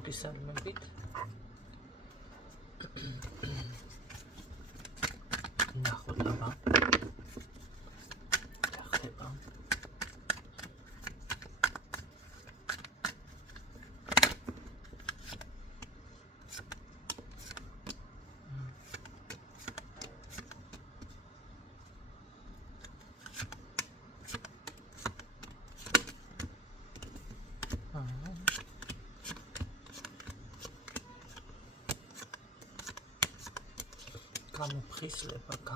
მოგისალმებით. ნახოთ აბა. რა ხდება?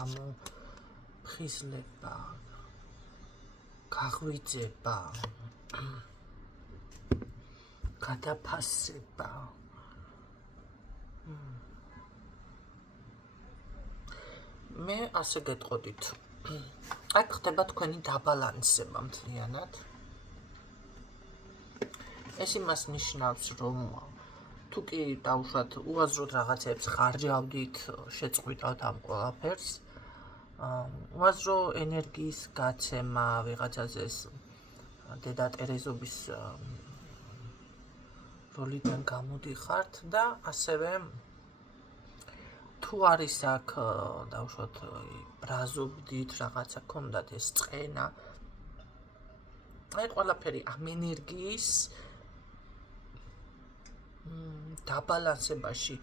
გამოფხიზლება, გაღვიძება, გადაფასება. მე ასე გეტყოდით. აქ ხდება თქვენი დაბალანსება მთლიანად. ეს იმას ნიშნავს, რომ თუ კი დაუშვათ უაზროდ რაღაცებს ხარჯავდით, შეწყვიტავთ ამ ყველაფერს. უაზრო ენერგიის გაცემა ვიღაცაზე დედა ტერეზობის როლიდან გამოდიხართ და ასევე თუ არის აქ დაუშვათ ბრაზობდით, რაღაცა გქონდათ ეს წყენა. აი ყველაფერი ამ ენერგიის დაბალანსებაში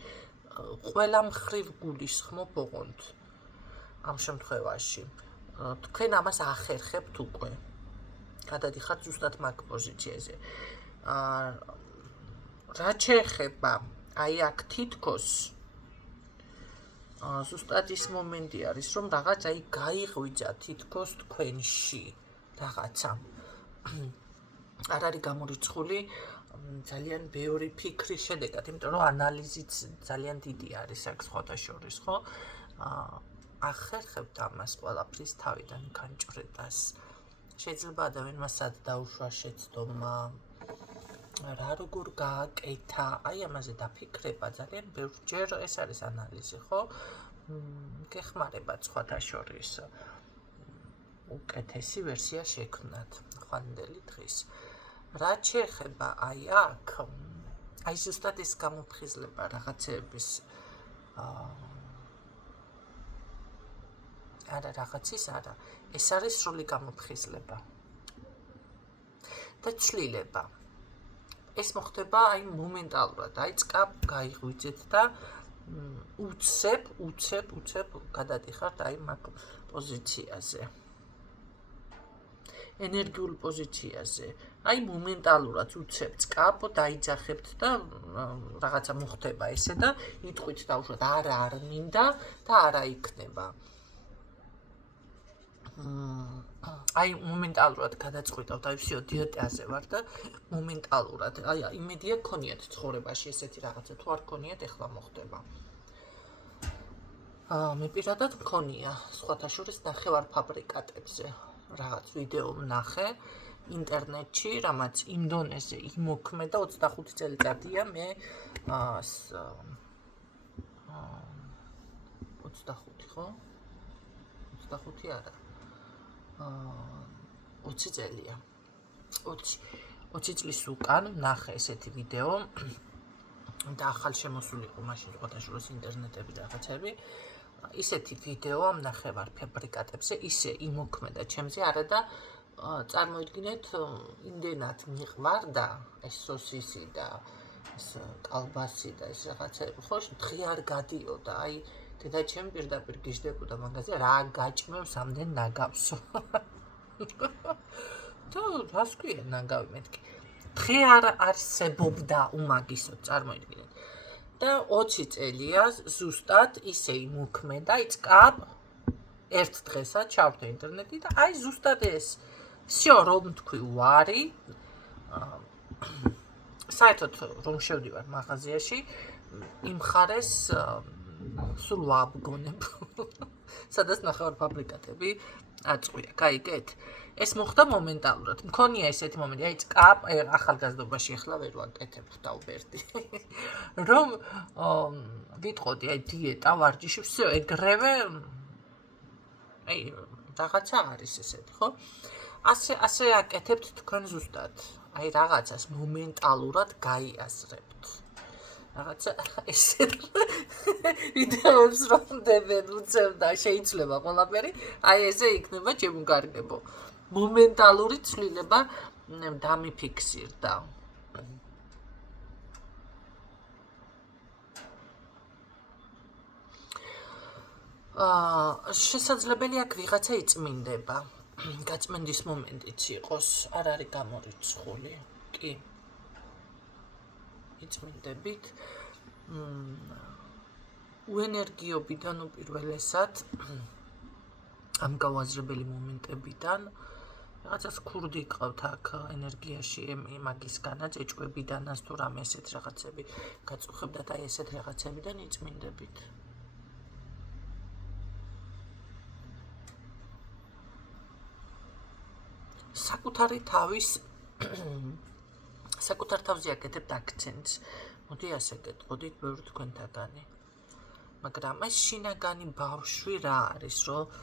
ყველა მხრივ გულისხმობ ოღონდ ამ შემთხვევაში თქვენ ამას ახერხებთ უკვე გადადიხართ ზუსტად მაგ პოზიციაზე რაც შეეხება აი აქ თითქოს ზუსტად ის მომენტი არის რომ რაღაც აი გაიღვიძა თითქოს თქვენში რაღაცა არ არის გამორიცხული ძალიან ბევრი ფიქრის შედეგად, იმიტომ რომ ანალიზიც ძალიან დიდი არის აქ სხვათა შორის, ხო? ახერხებთ ამას ყველაფრის თავიდან განჭრედას. შეიძლება ადამიანმა სად დაუშვა შეცდომა, რა როგორ გააკეთა, აი ამაზე დაფიქრება ძალიან ბევრჯერ ეს არის ანალიზი, ხო? გეხმარებათ სხვათა შორის უკეთესი ვერსია შექმნათ ხანდელი დღის. რაც შეეხება აი აქ, აი ზუსტად ეს გამოფხიზლება რაღაცების არა რაღაცის არა, ეს არის სრული გამოფხიზლება და ცვლილება. ეს მოხდება აი მომენტალურად, აი წკაპ გაიღვიძეთ და უცებ გადადიხართ აი მაგ პოზიციაზე. ენერგიულ პოზიციაზე. აი მომენტალურად უცებ წკაპ დაიძახებთ და რაღაცა მოხდება ესე და იტყვით დაუშვათ არა არ მინდა და არა იქნება. აი მომენტალურად გადაწყვიტავთ, აი всё დიეტაზე ვარ და მომენტალურად, აი იმედია გქონიათ ცხოვრებაში ესეთი რაღაცა, თუ არ გქონიათ, ეხლა მოხდება. მე პირადად მქონია სხვათა შორის ნახევარ ფაბრიკატებზე რაღაც ვიდეო ვნახე ინტერნეტში, რამაც იმ დონეზე იმოქმედა 25 წელიწადია მე 25 ხო? 25 არა. 20 წელია. 20 წლის უკან ვნახე ესეთი ვიდეო და ახალ შემოსული იყო მაშინ სხვათა შორის ინტერნეტები და რაღაცები. ისეთი ვიდეო ვნახევარ ფაბრიკატებზე ისე იმოქმედა ჩემზე არა და წარმოიდგინეთ იმდენად მიყვარდა ეს სოსისი და ეს კალბასი და ეს რაღაცები ხო დღე არ გადიოდა აი დედაჩემ პირდაპირ გიждდებოდა მაგაზე რა გაჭმევს ამდენ ნაგავსო და რას ქვია ნაგავი მეთქი დღე არ არსებობდა უმაგისო წარმოიდგინეთ და 20 წელია ზუსტად ისე იმოქმედა იწკაპ ერთ დღესაც ჩავდე ინტერნეტი და აი ზუსტად ეს всё რომ თქვი ვარი საერთოდ რომ შევდივარ მაღაზიაში იმ ხარეს სულ ვაბგონებ სადაც ნახევარ ფაბრიკატები აწყვია გაიგეთ ეს მოხდა მომენტალურად მქონია ესეთი მომენტი აი წკაპ ახალგაზრდობაში ახლა ვერ ვაკეთებ დაუბერდი რომ ვიტყოდი აი დიეტა ვარჯიში всё ეგრევე აი რაღაცა არის ესეთი ხო ასე აკეთებთ თქვენ ზუსტად აი რაღაცას მომენტალურად გაიაზრებთ რაღაცა ესე ვიდეოებს რომ დებენ უცებ და შეიძლება ყველაფერი აი ესე იქნება ჩემო კარგებო მომენტალური ცვლილება დამიფიქსირდა შესაძლებელია აქ ვიღაცა იწმინდება გაწმენდის მომენტიც იყოს არ არის გამორიცხული კი იწმინდებით უენერგიობიდან უპირველესად ამ გავაზრებელი მომენტებიდან რაღაცას ქურდი ყავთ აქ ენერგიაში მაგისგანაც ეჭვებიდანაც თუ რამე ესეთ რაღაცები გაწუხებდათ აი ესეთ რაღაცებიდან იწმინდებით საკუთარ თავზე აკეთებთ აქცენტს მოდი ასე გეტყოდით ბევრი თქვენთაგანი მაგრამ ეს შინაგანი ბავშვი რა არის რომ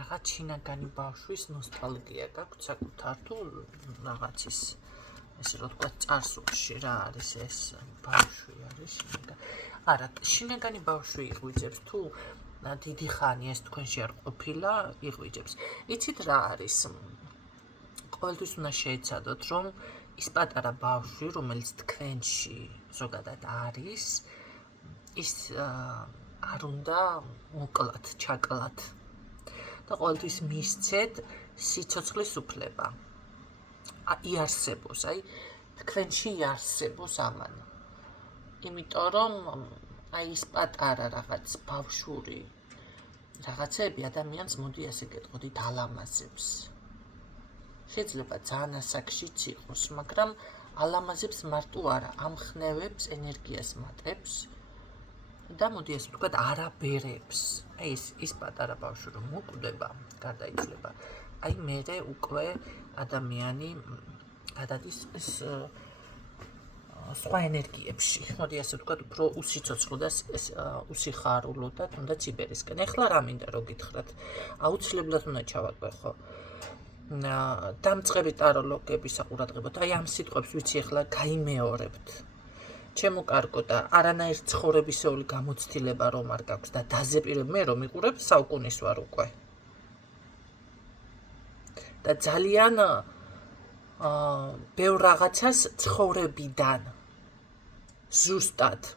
რაღაც შინაგანი ბავშვის ნოსტალგია გაქვთ საკუთარ თუ რაღაცის ესე რომ თქვა წარსულში რა არის ეს ბავშვი არის არა შინაგანი ბავშვი იღვიძებს თუ დიდი ხანი ეს თქვენში არ ყოფილა იღვიძებს იცით რა არის ყოველთვის უნდა შეეცადოთ რომ ის პატარა ბავშვი რომელიც თქვენში ზოგადად არის ის არ უნდა მოკლათ ჩაკლათ და ყოველთვის მისცეთ სიცოცხლის უფლება იარსებოს აი თქვენში იარსებოს ამან იმიტომ რომ აი ის პატარა რაღაც ბავშვური რაღაცები ადამიანს მოდი ასე გეტყოდით ალამაზებს შეიძლება ძალიან ასაკშიც იყოს მაგრამ ალამაზებს მარტო არა ამხნევებს ენერგიას მატებს და მოდი ასე ვთქვათ არაბერებს აი ის პატარა ბავშვი რომ მოკვდება გარდაიცვლება აი მერე უკვე ადამიანი გადადის სხვა ენერგიებში მოდი ასე ვთქვათ უფრო უსიცოცხლო და უსიხარულო და თუნდაც იბერისკენ ეხლა რა მინდა რომ გითხრათ აუცილებლად უნდა ჩავაკვე ხო დამწყები ტაროლოგების საყურადღებოდ აი ამ სიტყვებს ვიცი ეხლა გაიმეორებთ ჩემო კარგო და არანაირ ცხოვრებისეული გამოცდილება რომ არ გაქვს და დაზეპირებ მე რომ მიყურებ საუკუნის ვარ უკვე და ძალიან ბევრ რაღაცას ცხოვრებიდან ზუსტად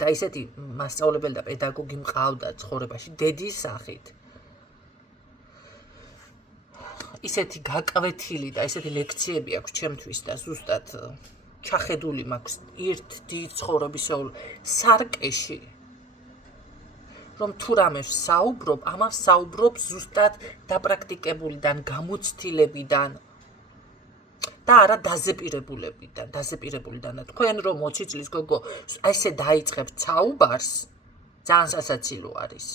და ისეთი მასწავლებელი და პედაგოგი მყავდა ცხოვრებაში დედის სახით ისეთი გაკვეთილი და ისეთი ლექციები აქვს ჩემთვის და ზუსტად ჩახედული მაქვს ერთ დიდ ცხოვრებისეულ სარკეში რომ თუ რამე საუბრობ ამას საუბრობ ზუსტად დაპრაქტიკებულიდან გამოცდილებიდან და არა დაზეპირებულიდან თქვენ რომ 20 წლის გოგო ესე დაიწყებთ საუბარს ძალიან სასაცილო არის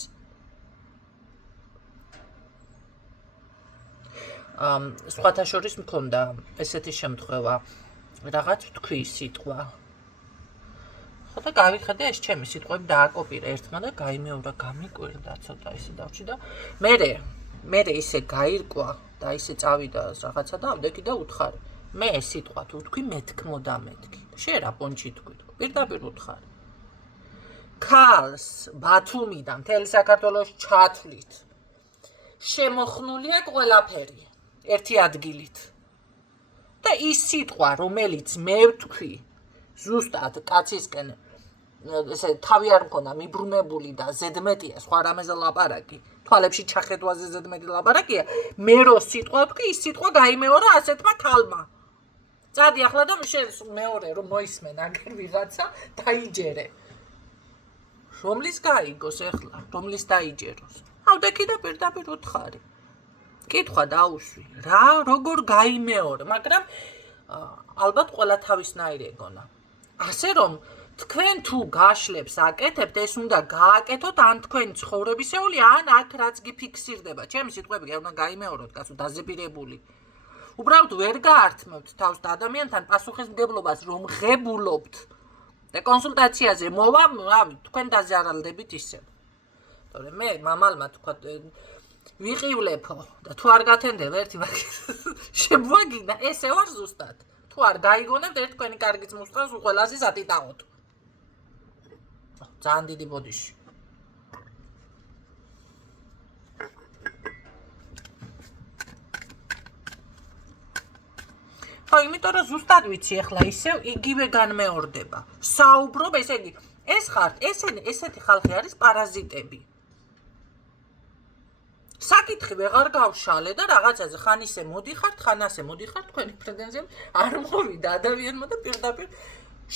სხვათა შორის მქონდა ესეთი შემთხვევა რაღაც თქვი სიტყვა ხო და გავიხედე ეს ჩემი სიტყვები დააკოპირა ერთმა და გაიმეორა გამიკვირდა ცოტა ისე დავჭი და მე ისე გაირკვა და ისე წავიდა რაღაცა და ავდექი და უთხარი მე ეს სიტყვა თუ თქვი მეთქმოდა მეთქი შენ რა პონჩი თქვი პირდაპირ უთხარი ქალს ბათუმიდან მთელი საქართველოს ჩათვლით შემოხნულია ყველაფერი ერთი ადგილით და ის სიტყვა რომელიც მე ვთქვი ზუსტად კაცისკენ ესე თავი არ მქონდა მიბრუნებული და ზედმეტია სხვა რამეზე ლაპარაკი თვალებში ჩახედვაზე ზედმეტი ლაპარაკია მე რო სიტყვა ვთქვი ის სიტყვა გაიმეორა ასეთმა ქალმა წადი ახლა და შენ მეორე რომ მოისმენ აგერ ვიღაცა დაიჯერე რომლის გაიგოს ეხლა რომლის დაიჯეროს ავდექი და პირდაპირ უთხარი კითხვა დაუშვი რა როგორ გაიმეორე მაგრამ ალბათ ყველა თავისნაირი ეგონა ასე რომ თქვენ თუ გაშლებს აკეთებთ ეს უნდა გააკეთოთ ან თქვენ ცხოვრებისეული ან აქ რაც გიფიქსირდება ჩემი სიტყვები უნდა გაიმეოროთ კაცო დაზეპირებული უბრალოდ ვერ გაართმევთ თავს და ადამიანთან პასუხისმგებლობას რომ ღებულობთ და კონსულტაციაზე მოვა თქვენ დაზარალდებით ისევ თორე მე მამალმა თქვა ვიყივლეფო და თუ არ გათენდება ერთი მაგის შემოაგინა ესე ვარ ზუსტად თუ არ გაიგონებთ ერთ თქვენი კარგიც მოსწრას უყველაზის ატიტაოთ ძალიან დიდი ბოდიში. ხო, იმიტომ რომ ზუსტად ვიცი ახლა ისევ იგივე განმეორდება. საუბრობ, ესე იგი, ეს ხართ, ესეთი ხალხი არის პარაზიტები. საკითხი ვეღარ გავშალე და რაღაცაზე ხან ისე მოდიხართ, ხან ასე მოდიხართ, თქვენი პრეტენზიები არ მოვიდა ადამიანმა და პირდაპირ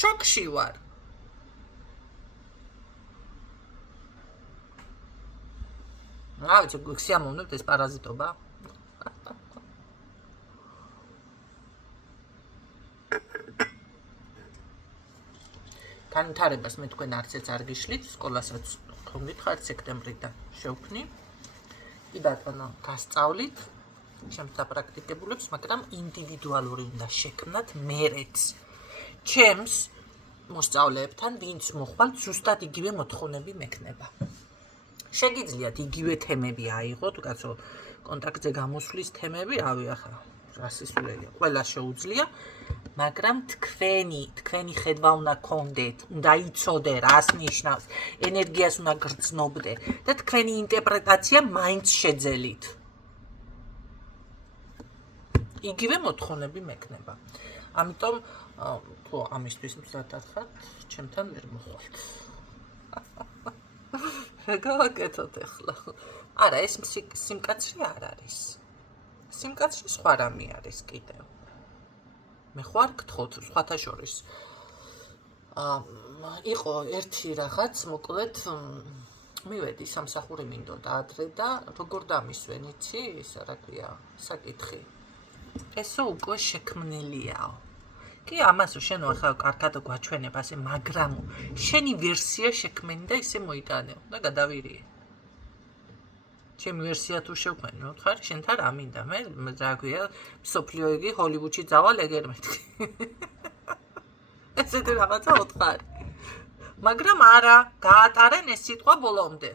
შოკში ვარ. ვიცი, სიამოვნებთ ეს პარაზიტობა? განვითარებას მე თქვენ არცეც არ გიშლით, სკოლასაც ხომ გითხართ სექტემბრიდან შევქმნი. კი ბატონო, გასწავლით ჩემს დაპრაქტიკებულებს, მაგრამ ინდივიდუალური უნდა შექმნათ მერეც. ჩემს მოსწავლეებთან, ვინც მოხვალთ, ზუსტად იგივე მოთხოვნები მექნება. შეგიძლიათ იგივე თემები აიღოთ, კაცო, კონტაქტზე გამოსვლის თემები, ახლა რასისულელია, ყველა შეუძლია, მაგრამ თქვენი ხედვა უნდა გქონდეთ, უნდა იცოდე რას ნიშნავს, ენერგიას უნდა გრძნობდე და თქვენი ინტერპრეტაცია მაინც შეძელით. იგივე მოთხოვნები მექნება. ამიტომ თუ ამისთვის მზადად ხართ, ჩემთან ვერ მოხვალთ. რა გავაკეთოთ ახლა? არა, ეს სიმკაცრე არ არის. სიმკაცრე სხვა რამე არის კიდევ. მე ხوار გთხოვთ სხვათა შორის. იყო ერთი რაღაც, მოკლედ მივედი სამსახური მინდოდა ადრე და როგორ დამისვენ, იცი, ის რა ქვია, საკითხი. ესო უკვე შექმნილიაო. კი, ამასო შენ ახლა კარგად გვაჩვენებ ასე, მაგრამ შენი ვერსია შექმენი და ისე მოიტანეო და გადავირიე. ჩემი ვერსია თუ შევქმენი, მოთხარი, შენთან რა მინდა, მე რა ქვია, მსოფლიო იგი ჰოლივუდში წავალ ეგერ მეთქი. ესეთი რაღაცა მოთხარი. მაგრამ არა, გაატარენ ეს სიტყვა ბოლომდე.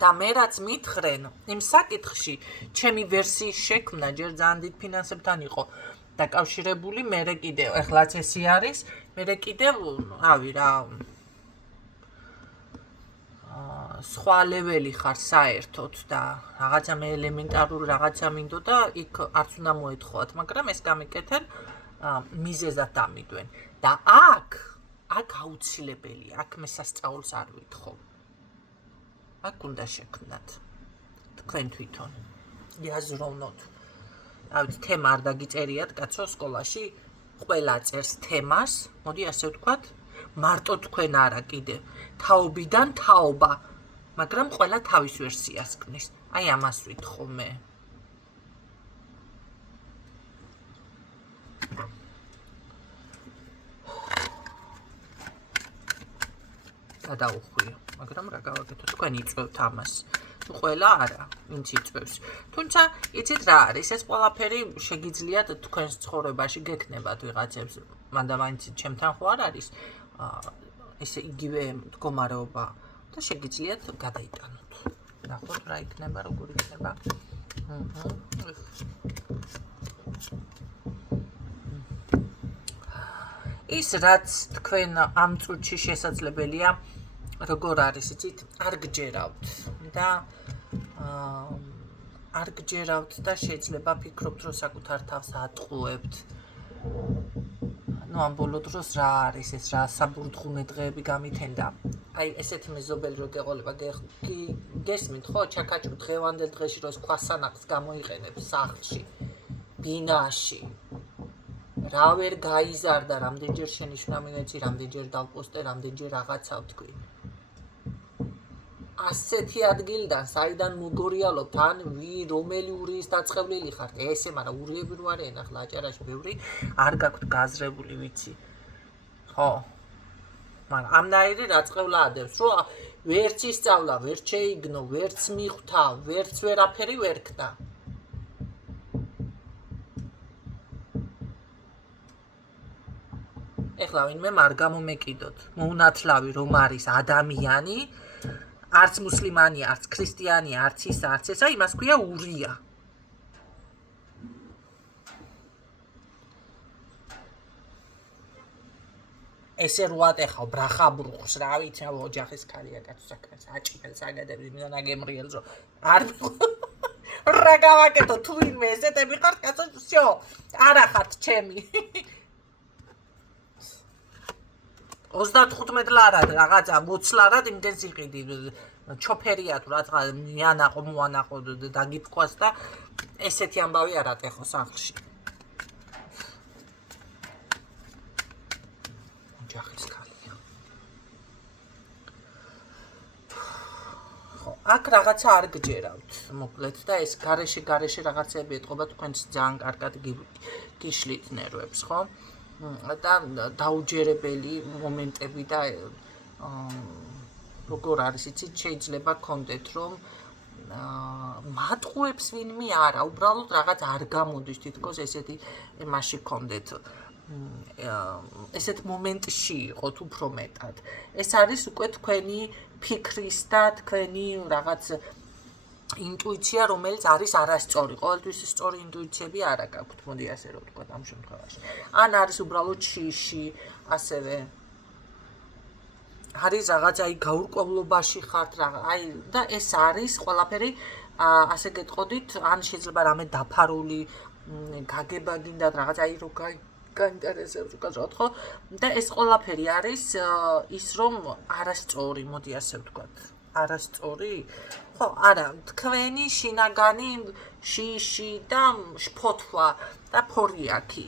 და მე რაც მითხრენ, იმ საკითხში ჩემი ვერსიის შექმნა ჯერ ძალიან დიდ ფინანსებთან იყო დაკავშირებული, მერე კიდევ, ეხლაც ესი არის, მერე კიდევ, რავი რა, სხვა ლეველი ხარ საერთოდ და რაღაცა მე ელემენტარული რაღაცა მინდოდა, იქ არც უნდა მოეთხოვათ, მაგრამ ეს გამიკეთენ მიზეზად დამიდვენ. და აქ აუცილებელია, აქ მე სასწაულს არ ვითხოვ. აქ უნდა შექმნათ თქვენ თვითონ იაზროვნოთ. ავით თემა არ დაგიწერიათ, კაცო, სკოლაში ყველა წერს თემას, მოდი ასე ვთქვათ, მარტო თქვენ არა კიდე, თაობიდან თაობა, მაგრამ ყველა თავის ვერსიას ქმნის. აი ამას ვითხოვ მე. გადაუხვიო, მაგრამ რა გავაკეთო, თქვენ იწვევთ ამას. ყველა არა, ვინც იწვევს. თუმცა, იცით რა არის, ეს ყველაფერი შეგიძლიათ თქვენს ცხოვრებაში გექნებათ ვიღაცებს, მანდა მაინც ჩემთან ხო არ არის ესე იგივე მდგომარეობა და შეგიძლიათ გადაიტანოთ. ნახოთ რა იქნება, როგორ იქნება. ის რაც თქვენ ამ წუთში შესაძლებელია, როგორ არის, იცით, არ გჯერავთ და არ გჯერავთ და შეიძლება ფიქრობთ, რომ საკუთარ თავს ატყუებთ. ამ ბოლო დროს რა არის ეს, რა საბურთხუნე დღეები გამითენდა. აი, ესეთი მეზობელი რო გეყოლება, გესმით ხო, ჩაკაჭუ დღევანდელ დღეში რო ქვასანახს გამოიყენებს სახლში, ბინაში. რა ვერ გაიზარდა, რამდენჯერ შენიშვნა მივეცი, რამდენჯერ დავპოსტე, რამდენჯერ რაღაცა ვთქვი. ასეთი ადგილიდან, საიდან მოგორიალობთ, ან რომელი ურიის დაწყევლილი ხართ, ესე, მაგრამ ურიები რო არიან ახლა აჭარაში ბევრი, არ გაქვთ გაზრებული, ვიცი. ხო. მაგრამ ამნაირი დაწყევლა ადევს, რომ ვერც ისწავლა, ვერც შეიგნო, ვერც მიხვდა, ვერც ვერაფერი ვერ ქნა. ეხლა ვინმე არ გამომეკიდოთ. მოუნათლავი რომ არის ადამიანი, არც მუსლიმანია, არც ქრისტიანია, არც ის, არც ესა, იმას ქვია ურია. ესე რო ატეხავ ბრახაბრუხს, რა ვიცი, ოჯახის ქალია კაცო საქმეს, აჭიფელს აგადებს, იმენა გემრიელს რო არ რა გავაკეთო თუ ვინმე ესეთები ხართ კაცო, всё, არა ხართ ჩემი. 35 ლარად რაღაცა მოცლარად იმდენს იყიდი ჩოფერია თუ რაღაცა მიანაყო მოანაყო დაგიფქვას და ესეთი ამბავი არ ატეხო სახლში. ოჯახის ქალია. ხო, აქ რაღაცა არ გჯერავთ, მოკლედ და ეს გარეშე რაღაცები ეთყობა თქვენს ძალიან კარგად გიშლით ნერვებს, ხო? და დაუჯერებელი მომენტები და როგორ არის იცით შეიძლება გქონდეთ რომ მატყუებს ვინმე არა უბრალოდ რაღაც არ გამოდის თითქოს ესეთი მასში გქონდეთ ესეთ მომენტში იყოთ უფრო მეტად ეს არის უკვე თქვენი ფიქრის და თქვენი რაღაც ინტუიცია რომელიც არის არასწორი ყოველთვის სწორი ინტუიციები არ აქვს მოდი ასე რომ ვთქვა ამ შემთხვევაში ან არის უბრალოდ შიში ასევე არის რაღაც აი გაურკვევლობაში ხართ აი და ეს არის ყველაფერი ასე გეტყოდით ან შეიძლება რამე დაფარული გაგება გინდათ რაღაც აი რო გაინტერესებს უკაცრავად ხო და ეს ყველაფერი არის ის რომ არასწორი მოდი ასე ვთქვათ არასწორი ხო არა თქვენი შინაგანი შიში და შფოთვა და ფორიაქი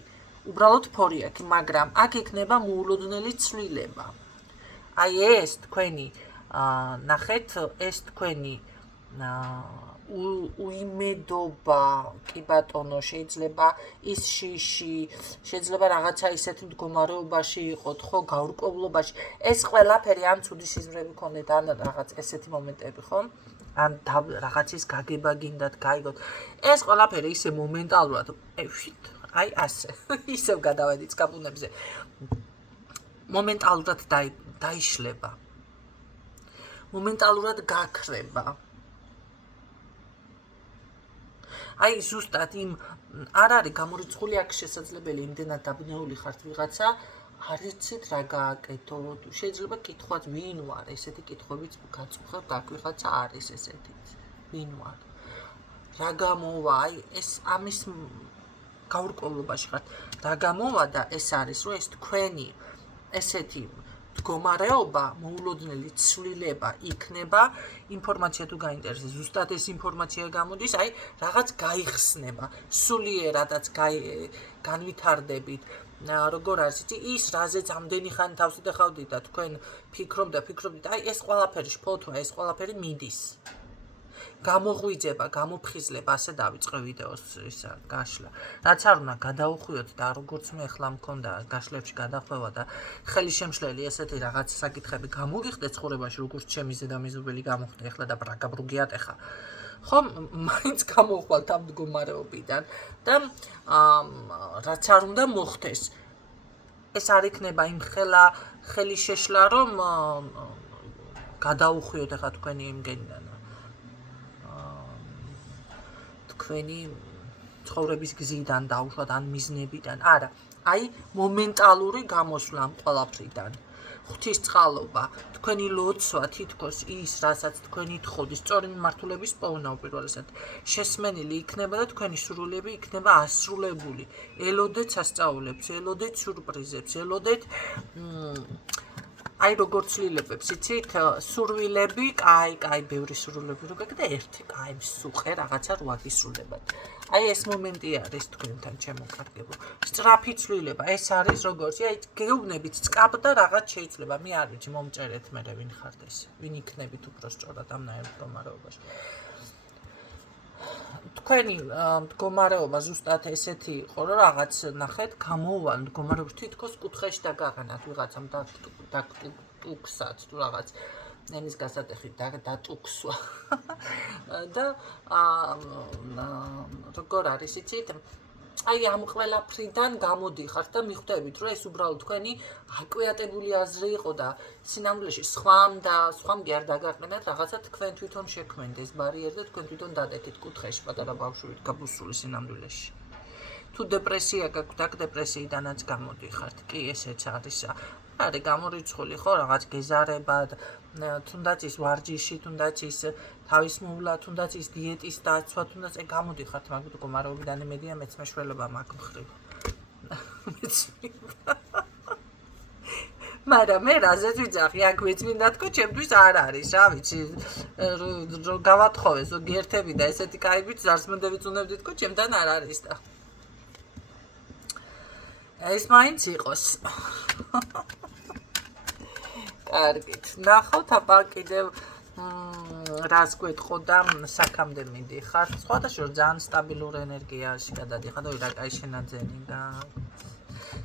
უბრალოდ ფორიაქი მაგრამ აქ იქნება მოულოდნელი ცვლილება აი ეს თქვენი ნახეთ ეს თქვენი უიმედობა კი ბატონო შეიძლება ის შიში შეიძლება რაღაცა ისეთი მდგომარეობაში იყოთ ხო გაურკვევლობაში ეს ყველაფერი ან ცუდი სიზმრები გქონდეთ ან რაღაც ესეთი მომენტები ხო ან რაღაცის გაგება გინდათ გაიგოთ ეს ყველაფერი ისე მომენტალურად აი ასე ისევ გადავედით კაპუნებზე მომენტალურად დაიშლება მომენტალურად გაქრება აი ზუსტად იმ არ არის გამორიცხული აქ შესაძლებელი იმდენად დაბნეული ხართ ვიღაცა არ იცით რა გააკეთო შეიძლება კითხვაც ვინ ვარ ესეთი კითხვებიც გაწუხებთ აქ ვიღაცა არის ესეთიც ვინ ვარ რა გამოვა აი ეს ამის გაურკვევლობაში ხართ რა გამოვა და ეს არის რომ ეს თქვენი ესეთი მდგომარეობა მოულოდნელი ცვლილება იქნება ინფორმაცია თუ გაინტერესებს ზუსტად ეს ინფორმაცია გამოდის აი რაღაც გაიხსნება სულიერადაც განვითარდებით როგორ არის იცი ის რაზეც ამდენი ხანი თავს იდეხავდით და თქვენ ფიქრობდით აი ეს ყველაფერი შფოთვა ეს ყველაფერი მიდის გამოღვიძება, გამოფხიზლება, ასე დავიწყე ვიდეოს ისა გაშლა. რაც არ უნდა გადაუხვიოთ და როგორც მე ახლა მქონდა გაშლებში გადახვევა და ხელი შემშლელი ესეთი რაღაც საკითხები გამოგიხდე ცხოვრებაში, როგორც ჩემი ზედამიზობელი გამოხდა ახლა და ბრაგაბრუგი ატეხა. ხო, მაინც გამოვხვალთ ამ მდგომარეობიდან და რაც არ უნდა მოხდეს. ეს არ იქნება იმ ხელი შეშლა რომ გადაუხვიოთ ახლა თქვენი იმგენიდან. თქვენი ცხოვრების გზიდან დაუშვათ ან მიზნებიდან არა აი მომენტალური გამოსვლა ამ ყველაფრიდან ღვთისწყალობა თქვენი ლოცვა თითქოს ის რასაც თქვენი თხოვთ სწორი მიმართულების პოვნა უპირველესად შესმენილი იქნება და თქვენი სურვილები იქნება ასრულებული ელოდეთ სასწაულებს ელოდეთ სიურპრიზებს ელოდეთ აი როგორ ცვლილებებს იცით სურვილები კაი ბევრი სურვილები რო გაკეთე ერთი კაი მსუხე რაღაცა რო აგისრულებათ აი ეს მომენტი არის თქვენთან ჩემო კარგებო სწრაფი ცვლილება ეს არის როგორც აი გეუბნებით წკაპ და რაღაც შეიძლება მე არ ვიცი მომწერეთ მე ვინ ხართ ეს ვინ იქნებით უფრო სწორად ამნაირ მდგომარეობაში თქვენი მდგომარეობა ზუსტად ესეთი იყო რომ რაღაც ნახეთ გამოვა მდგომარეობის თითქოს კუთხეში დაგაყენათ ვიღაცამ დატუქსათ თუ რაღაც ენის გასატეხით დატუქსვა და როგორ არის იცით აი ამ ყველაფრიდან გამოდიხართ და მიხვდებით რომ ეს უბრალოდ თქვენი აკვიატებული აზრი იყო და სინამდვილეში სხვამ კი არ დაგაყენათ რაღაცა თქვენ თვითონ შექმნით ეს ბარიერი და თქვენ თვითონ დადეკით კუთხეში პატარა ბავშვით გაბუსული სინამდვილეში თუ დეპრესია გაქვთ აქ დეპრესიიდანაც გამოდიხართ კი ესეც არის არის გამორიცხული ხო რაღაც გეზარება, თუნდაც ის ვარჯიში, თუნდაც ის თავის მოვლა, თუნდაც ის დიეტის დაცვა, თუნდაც გამოდიხართ მაგ მდგომარეობიდან იმედია მეც მეშველობა მაგ მხრივ. მაგრამ მე რაზეც ვიცახი, აქ მეწმინდა თქო, ჩემთვის არ არის, რა ვიცი, გავათხოვე ზოგიერთები და ესეთი კაიბით ზარსმოდებით უნებდით თქო, ჩემთან არ არის და ეს მაინც იყოს. კარგით, ნახავთ აბა კიდევ რას გვეთყო და საქამდე მიდიხარ. სხვადასხვა ძალიან სტაბილურ ენერგიაში გადადიხარ და რა კაი შენაძენი და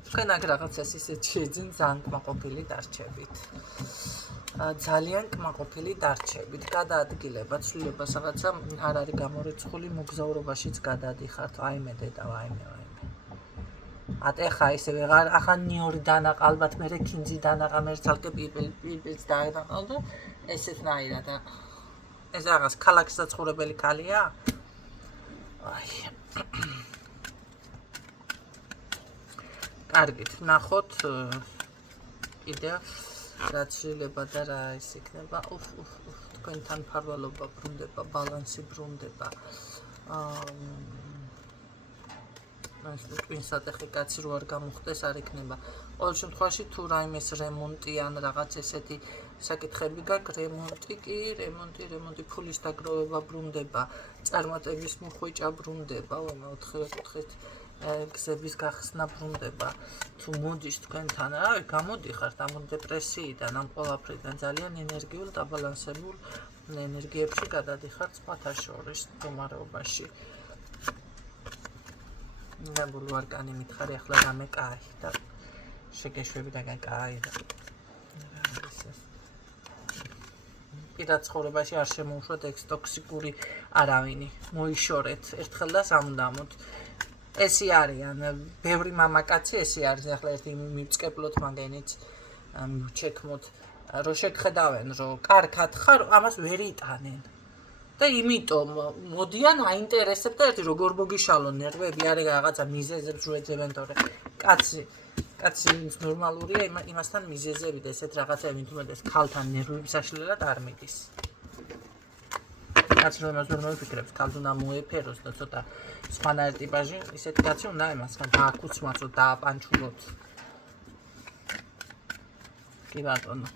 თქვენ აქ რაღაცას ისეთ შეძენ ძალიან კმაყოფილი დარჩებით. ძალიან კმაყოფილი დარჩებით. გადაადგილება ცვლილებას რაღაცა არ არის გამორიცხული მოგზაურობაშიც გადადიხართ. აიმე დედა, აიმე. ატეხა ისე ვეღარ ახან ნიორი დანაყ ალბათ მე რეკინძი დანაყა მე ცალკე პირპილს დაანაყავ და ესეთნაირად ეს რაღაც ქალაქის საცხოვრებელი ქალია? აი. კარგით, ნახოთ კიდე რაც შეიძლება და რა ის იქნება. თქვენთან ფარვალობა ბრუნდება, ბალანსი ბრუნდება. ეს ტვინსატეხი კაცი რო არ გამოხდეს არ იქნება. ყოველ შემთხვევაში თუ რაიმეს რემონტი ან რაღაც ესეთი საკითხები გაქვს, რემონტი, ფულის დაგროვება ბრუნდება, წარმატების მოხვეჭა ბრუნდება, მეოთხე კუთხით გზების გახსნა ბრუნდება. თუ მოდის თქვენთან, რავი, გამოდიხართ ამ დეპრესიიდან, ამ ყველაფრიდან ძალიან ენერგიულ და ბალანსებულ ენერგიებში გადადიხართ სხვათა შორის მდგომარეობაში. ნებულ ვარკანი მითხარი ახლა რამე კაი და შეგეშვები და კაი და პირად ცხოვრებაში არ შემოუშვათ ექს ტოქსიკური არავინი. მოიშორეთ ერთხელ და სამუდამოდ. ესი არიან ბევრი მამაკაცი ესი არის ახლა ერთი მივწკეპლოთ მაგენიც მივჩექმოთ რომ შეგხედავენ რომ კარგად ხარ ამას ვერ იტანენ. და იმიტომ მოდიან აინტერესებდა ერთი როგორ მოგიშალონ ნერვები არის რაღაცა მიზეზებს როეძებენ თორე კაცი ნორმალურია იმასთან მიზეზები და ესეთ რაღაცები თუმცა ქალთან ნერვების საშლელად არ მიდის. კაცი რომ მას ვერ მოიფიქრებს ქალს უნდა მოეფეროს და ცოტა სხვანაირ ტიპაჟი ისეთი კაცი უნდა იმასთან დააკუცმაცოთ დააპანჩულოთ. კი ბატონო.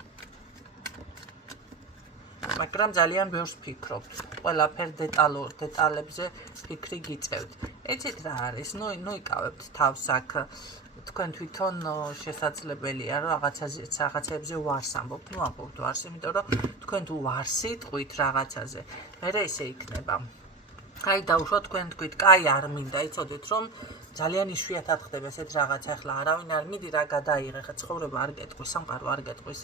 მაგრამ ძალიან ბევრს ფიქრობთ. ყველაფერ დეტალებზე ფიქრი გიწევთ. ეცით რა არის? ნოიკავებთ თავს აქ. თქვენ თვითონ შესაძლებელია რომ რაღაცებზე ვარს ამბობთ. ამბობთ ვარს, იმიტომ რომ თქვენ თუ ვარს იტყვით რაღაცაზე, მერე ისე იქნება. აი დაუშვათ თქვენ თქვით, კაი არ მინდა, იცოდეთ რომ ძალიან იშვიათად ხდება ესეთ რაღაც ახლა არავინ არ მიდი რა გადაიღე, ხა ცხოვრება არ გეტყვის, სამყარო არ გეტყვის.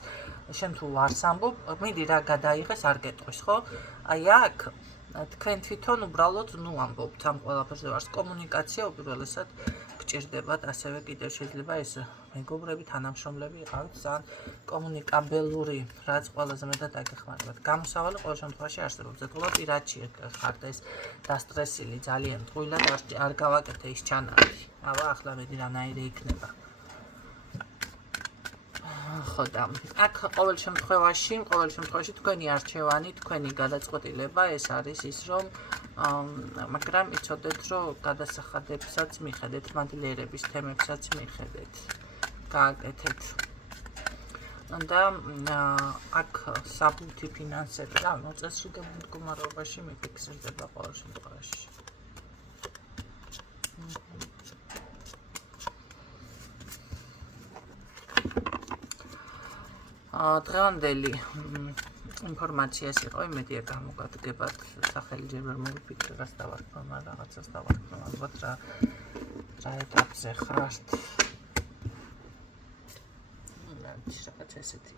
შენ თუ ვარს ამბობ, მიდი რა გადაიღეს არ გეტყვის, ხო? აი აქ თქვენ თვითონ უბრალოდ ამბობთ ამ ყველაფერზე ვარს. კომუნიკაცია უპირველესად გჭირდებათ, ასევე კიდევ შეიძლება ეს მეგობრები, თანამშრომლები იყავით ძალიან კომუნიკაბელური, რაც ყველაზე მეტად აგეხმარებათ. გამოსავალი ყოველ შემთხვევაში არსებობს. ეთქვა პირადში ხართ ეს დასტრესილი ძალიან ტყუილად არ გავაკეთე ის ჩანალი. აბა ახლა მედი რანაირი იქნება. ხო და აქ ყოველ შემთხვევაში თქვენი არჩევანი, თქვენი გადაწყვეტილება ეს არის ის რომ მაგრამ იცოდეთ რომ გადასახადებსაც მიხედეთ, მადლიერების თემებსაც მიხედეთ. გააკეთეთ. და აქ საბუთი ფინანსები და მოწესრიგებულ მდგომარეობაში მიფიქსირდება ყოველ შემთხვევაში. დღევანდელი ინფორმაციას იყო, იმედია გამოგადგებათ, სახელი ჯერ ვერ მოვიფიქრე, დავარქმევ, რაღაცას დავარქმევ, ალბათ რა ეტაპზე ხართ. რაღაც ესეთი